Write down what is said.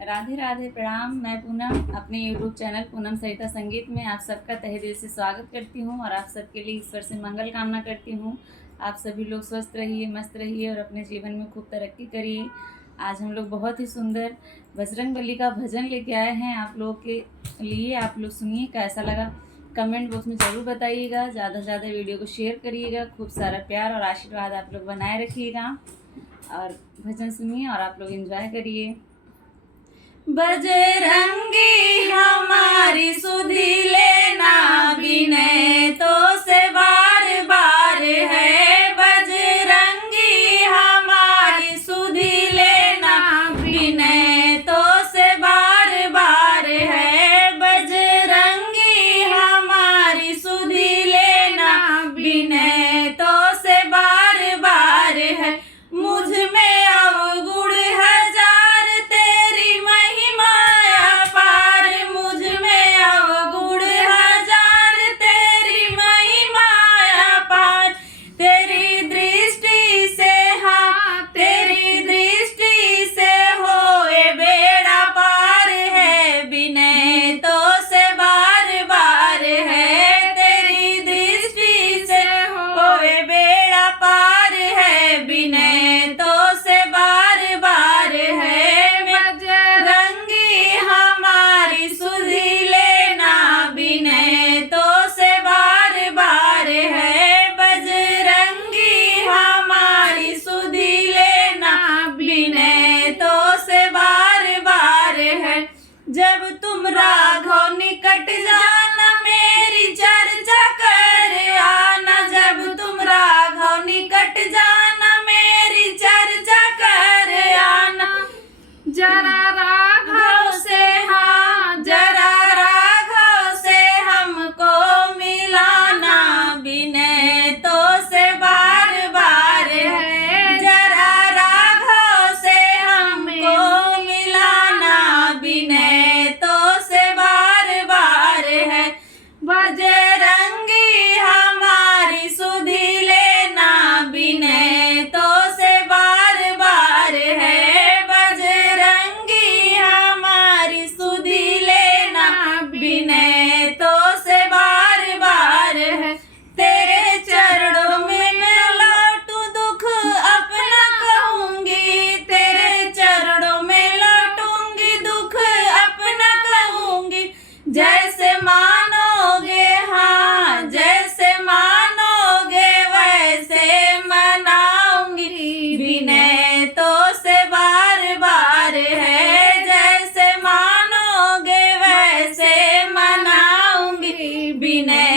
राधे राधे, प्रणाम। मैं पूनम अपने यूट्यूब चैनल पूनम सरिता संगीत में आप सबका तहे दिल से स्वागत करती हूँ और आप सबके लिए ईश्वर से मंगल कामना करती हूँ। आप सभी लोग स्वस्थ रहिए, मस्त रहिए और अपने जीवन में खूब तरक्की करिए। आज हम लोग बहुत ही सुंदर बजरंगबली का भजन लेके आए हैं आप लोगों के लिए। आप लोग सुनिए, कैसा लगा कमेंट बॉक्स में ज़रूर बताइएगा। ज़्यादा से ज़्यादा वीडियो को शेयर करिएगा। खूब सारा प्यार और आशीर्वाद आप लोग बनाए रखिएगा और भजन सुनिए और आप लोग एंजॉय करिए। बजरंगी हमारी सुधि लेना, विनय तो से बार बार है। बजरंगी हमारी सुधि लेना, विनय तो से बार बार है। बजरंगी हमारी सुधि लेना, विनय तो से बार बार है। मुझ में अवगुण हजार, तेरी महिमा अपार। मुझ में अवगुण हजार, तेरी महिमा अपार। तेरी दृष्टि से, हाँ तेरी दृष्टि से होए बेड़ा पार है। विनय तो से बार बार है। तेरी दृष्टि से होए बेड़ा पार है। विनय तो से बार बार है। बजरंगी हमारी सुधि लेना, विनय तो से बार बार है। बजरंगी हमारी सुधि लेना, विनय तो से बार बार है। जब तुम राघव निकट जाना, मेरी चर्चा कर आना। जब तुम राघव निकट जाना, मेरी चर्चा कर आना। जरा राघव से, हाँ जरा राघव से हमको मिलाना, विनय तो से बार बार है। जरा राघव से हमको मिलाना, विनय तो से बार बार है। बजरंगी हमारी सुधि लेना, विनय तो से बार बार है। बजरंगी हमारी सुधि लेना, विनय तो से बार बार है। तेरे चरणों में मैं लौटूं, दुख अपना कहूंगी। तेरे चरणों में लौटूंगी, दुख अपना कहूंगी। जैसे मानोगे, हाँ जैसे मानोगे वैसे मनाऊंगी। विनय तो से बार बार है। जैसे मानोगे वैसे मनाऊंगी। विनय